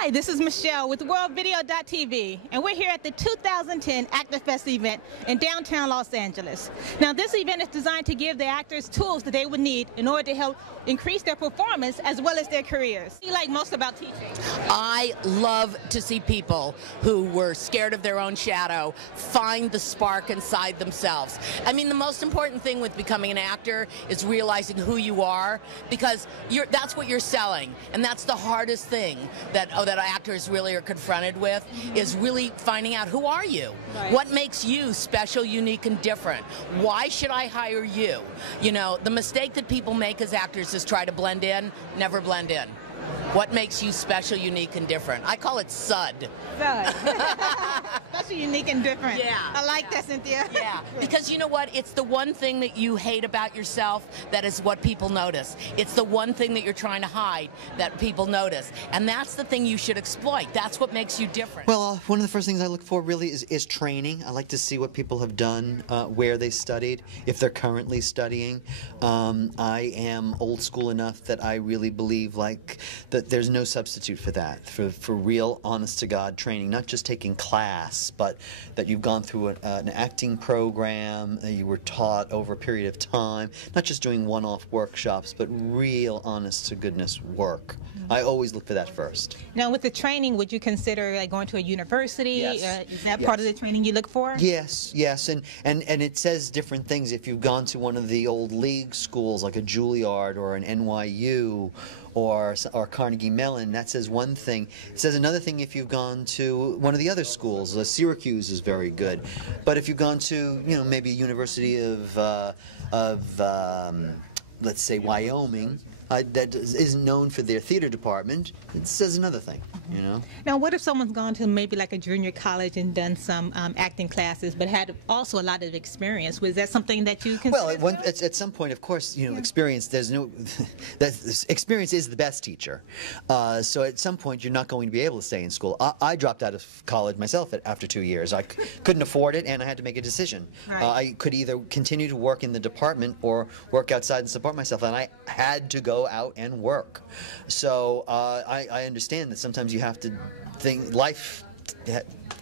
Hi, this is Michelle with WorldVideo.tv, and we're here at the 2010 Actorfest event in downtown Los Angeles. Now, this event is designed to give the actors tools that they would need in order to help increase their performance as well as their careers. What do you like most about teaching? I love to see people who were scared of their own shadow find the spark inside themselves. I mean, the most important thing with becoming an actor is realizing who you are, because that's what you're selling, and that's the hardest thing that actors really are confronted with, is really finding out who are you? Right. What makes you special, unique, and different? Why should I hire you? You know, the mistake that people make as actors is try to blend in, never blend in. What makes you special, unique, and different? I call it SUD. SUD. Special, unique, and different. Yeah. I like that, Cynthia. Yeah, because you know what? It's the one thing that you hate about yourself that is what people notice. It's the one thing that you're trying to hide that people notice. And that's the thing you should exploit. That's what makes you different. Well, one of the first things I look for really is training. I like to see what people have done, where they studied, if they're currently studying. I am old school enough that I really believe that there's no substitute for that, for real, honest-to-God training, not just taking class, but that you've gone through an acting program, that you were taught over a period of time, not just doing one-off workshops, but real, honest-to-goodness work. I always look for that first. Now, with the training, would you consider going to a university? Yes. Is that part of the training you look for? Yes, yes, and it says different things. If you've gone to one of the old league schools, like a Juilliard or an NYU, or Carnegie Mellon, that says one thing. It says another thing if you've gone to one of the other schools. Syracuse is very good. But if you've gone to, maybe a University of let's say, Wyoming, that isn't known for their theater department, it says another thing, Now, what if someone's gone to maybe like a junior college and done some acting classes, but had also a lot of experience? Was that something that you considered? Well, at some point, of course, experience. Experience is the best teacher. So at some point, you're not going to be able to stay in school. I dropped out of college myself after 2 years. I couldn't afford it, and I had to make a decision. Right. I could either continue to work in the department or work outside and support myself, and I had to go out and work. So I understand that sometimes you have to think, life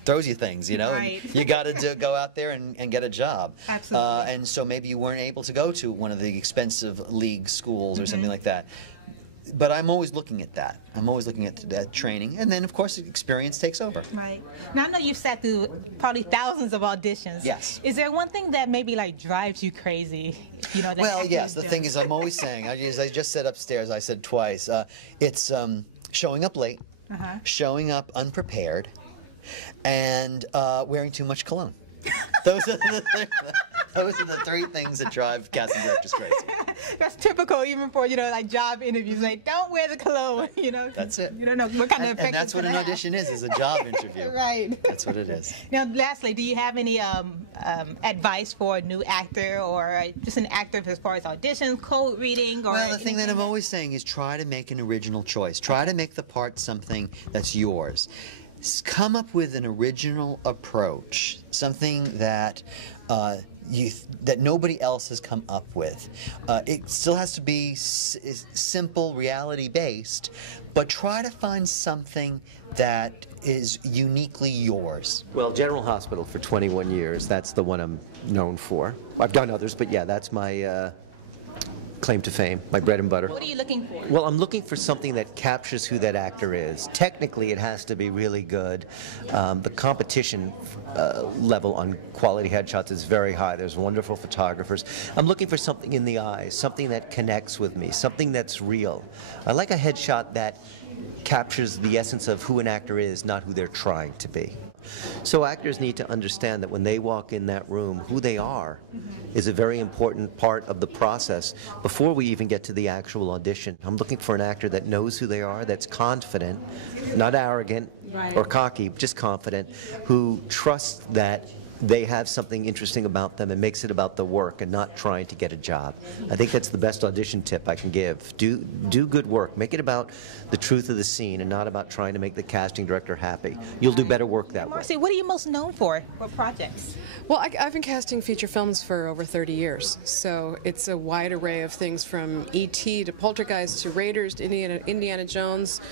throws you things, Right. and you got to go out there and get a job. Absolutely. And so maybe you weren't able to go to one of the expensive league schools or something like that. But I'm always looking at that. I'm always looking at that training. And then, of course, experience takes over. Right. Now, I know you've sat through probably thousands of auditions. Yes. Is there one thing that maybe drives you crazy? That Well, actors yes. The do? thing is, I'm always saying, I just said upstairs, I said twice, it's showing up late, showing up unprepared, and wearing too much cologne. Those are the three things that drive casting directors crazy. That's typical, even for job interviews. Don't wear the cologne. That's it. You don't know what kind of effect. And that's what an audition is a job interview. Right. That's what it is. Now, lastly, do you have any advice for a new actor or just an actor as far as auditions, code reading, or? Well, the thing that I'm always saying is try to make an original choice. Try to make the part something that's yours. Come up with an original approach, something that that nobody else has come up with. It still has to be simple, reality-based, but try to find something that is uniquely yours. Well, General Hospital for 21 years, that's the one I'm known for. I've done others, but yeah, that's my claim to fame, my bread and butter. What are you looking for? Well, I'm looking for something that captures who that actor is. Technically, it has to be really good. The competition level on quality headshots is very high. There's wonderful photographers. I'm looking for something in the eyes, something that connects with me, something that's real. I like a headshot that captures the essence of who an actor is, not who they're trying to be. So actors need to understand that when they walk in that room, who they are is a very important part of the process before we even get to the actual audition. I'm looking for an actor that knows who they are, that's confident, not arrogant or cocky, just confident, who trusts that they have something interesting about them and makes it about the work and not trying to get a job. I think that's the best audition tip I can give. Do good work. Make it about the truth of the scene and not about trying to make the casting director happy. You'll do better work that way. Marcy, what are you most known for? What projects? Well, I've been casting feature films for over 30 years, so it's a wide array of things from E.T. to Poltergeist to Raiders to Indiana Jones,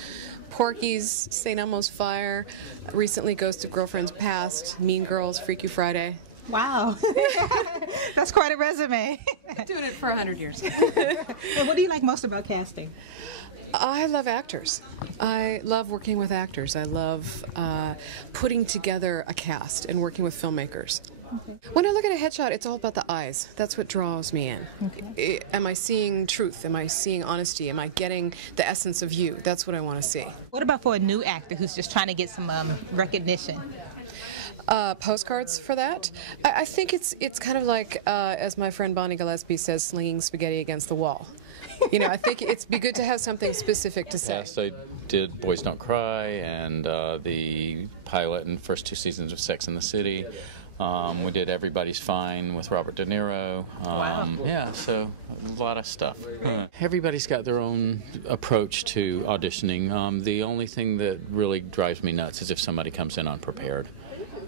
Porky's, St. Elmo's Fire, recently Ghost of Girlfriends Past, Mean Girls, Freaky Friday. Wow. That's quite a resume. Doing it for 100 years. And what do you like most about casting? I love actors. I love working with actors. I love putting together a cast and working with filmmakers. Okay. When I look at a headshot, it's all about the eyes. That's what draws me in. Okay. Am I seeing truth? Am I seeing honesty? Am I getting the essence of you? That's what I want to see. What about for a new actor who's just trying to get some recognition? Postcards for that. I think it's kind of like, as my friend Bonnie Gillespie says, slinging spaghetti against the wall. You know, I think it'd be good to have something specific to say. Yes, I did Boys Don't Cry and the pilot and first 2 seasons of Sex and the City. We did Everybody's Fine with Robert De Niro. Wow. Yeah, so a lot of stuff. Everybody's got their own approach to auditioning. The only thing that really drives me nuts is if somebody comes in unprepared,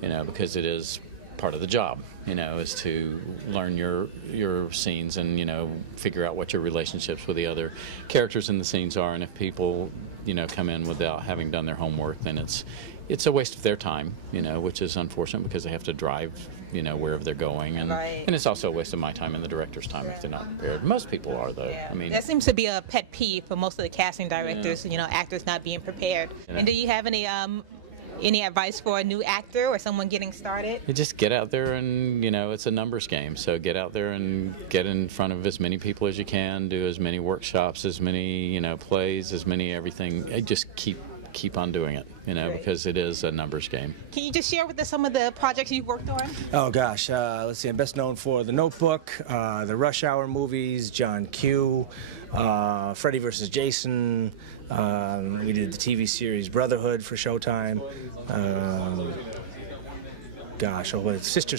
you know, because it is part of the job, you know, is to learn your scenes and, you know, figure out what your relationships with the other characters in the scenes are. And if people, you know, come in without having done their homework, then it's a waste of their time, you know, which is unfortunate because they have to drive, you know, wherever they're going, and and it's also a waste of my time and the director's time if they're not prepared. Most people are, though. Yeah. I mean, that seems to be a pet peeve for most of the casting directors. You know, actors not being prepared. And do you have any advice for a new actor or someone getting started? You just get out there and, you know, it's a numbers game. So get out there and get in front of as many people as you can, do as many workshops, as many, you know, plays, as many everything. Just keep on doing it, you know, because it is a numbers game. Can you just share with us some of the projects you've worked on? Oh gosh, let's see, I'm best known for The Notebook, the Rush Hour movies, John Q, Freddy vs. Jason, we did the TV series Brotherhood for Showtime,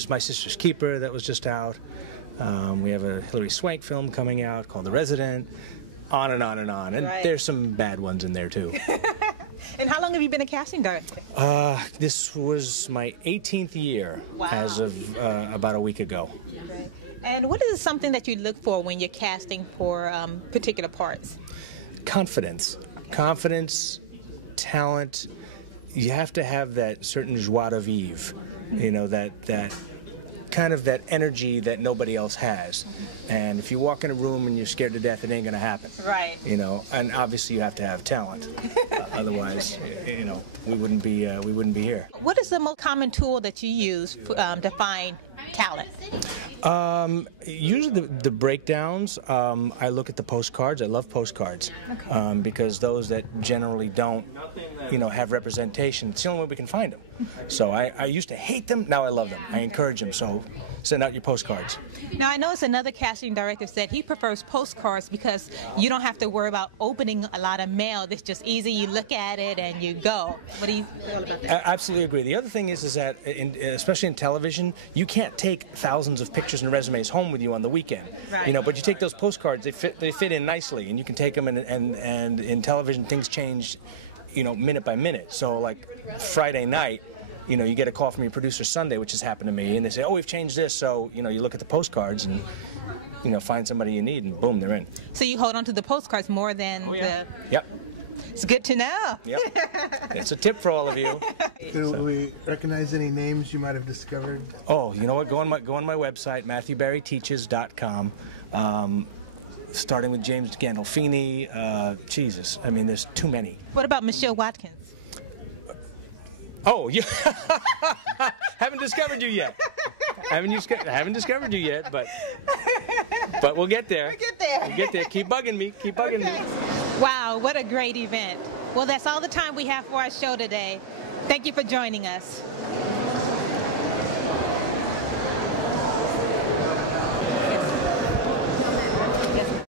My Sister's Keeper that was just out, we have a Hilary Swank film coming out called The Resident, on and on and on, and there's some bad ones in there too. And how long have you been a casting director? This was my 18th year as of about a week ago. Okay. And what is something that you look for when you're casting for particular parts? Confidence. Confidence, talent. You have to have that certain joie de vivre, you know, that kind of that energy that nobody else has. And if you walk in a room and you're scared to death, it ain't gonna happen. Right. You know, and obviously you have to have talent. Otherwise, you know, we wouldn't be here. What is the most common tool that you use to find talent? Usually the breakdowns, I look at the postcards. I love postcards because those that generally don't, you know, have representation, it's the only way we can find them. So I used to hate them, now I love them. I encourage them, so send out your postcards. Now I noticed another casting director said he prefers postcards because you don't have to worry about opening a lot of mail. It's just easy, you look at it and you go. What do you feel about that? I absolutely agree. The other thing is that, especially in television, you can't take thousands of pictures and resumes home with you on the weekend. Right. You know, but you take those postcards, they fit in nicely, and you can take them, and in television things change, you know, minute by minute. So like Friday night, you know, you get a call from your producer Sunday, which has happened to me, and they say, oh, we've changed this. So, you know, you look at the postcards and, you know, find somebody you need, and boom, they're in. So you hold on to the postcards more than the... Yep. It's good to know. Yep. It's a tip for all of you. Do we recognize any names you might have discovered? Oh, you know what? Go on my website, MatthewBarryTeaches.com. Starting with James Gandolfini. Jesus, I mean, there's too many. What about Michelle Watkins? Oh, yeah. Haven't discovered you yet. Haven't discovered you yet, but we'll get there. We'll get there. Keep bugging me. Keep bugging me. Wow, what a great event. Well, that's all the time we have for our show today. Thank you for joining us.